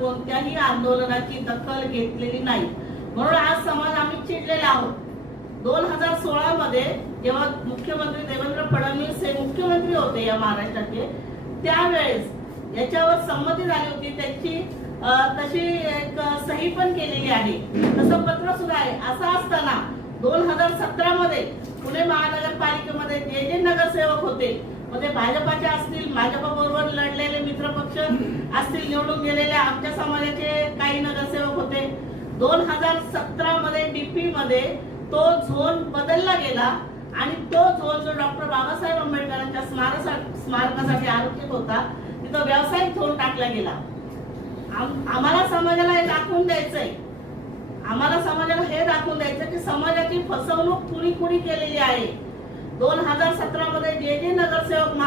कोणत्याही आंदोलनाची दखल घेतलेली नाही. म्हणून आज समाज आम्ही चिडलेले आहोत. दोन हजार सोळा मध्ये जेव्हा मुख्यमंत्री देवेंद्र फडणवीस हे मुख्यमंत्री होते या महाराष्ट्राचे त्यावेळेस याच्यावर संमती झाली होती. त्याची तशी एक सही पण केलेली आहे. तसं पत्र सुद्धा आहे. असं असताना दोन हजार सतरा मध्ये पुणे महानगरपालिकेमध्ये जे जे नगरसेवक होते म्हणजे भाजपाचे असतील भाजपा बरोबर लढले असतील निवडून गेलेले आमच्या समाजाचे काही नगरसेवक होते. दोन हजार सतरा मध्ये डीपी मध्ये तो झोन बदलला गेला आणि तो झोन जो डॉक्टर बाबासाहेब आंबेडकरांच्या स्मारक स्मारकासाठी आरोपित होता तिथं व्यावसायिक झोन टाकला गेला. आम्हाला समाजाला हे दाखवून द्यायचंय. आम्हाला समाजाला हे दाखवून द्यायचं की समाजाची फसवणूक कुणी कुणी केलेली आहे. दोन हजार सतरा मध्ये जे जे नगरसेवक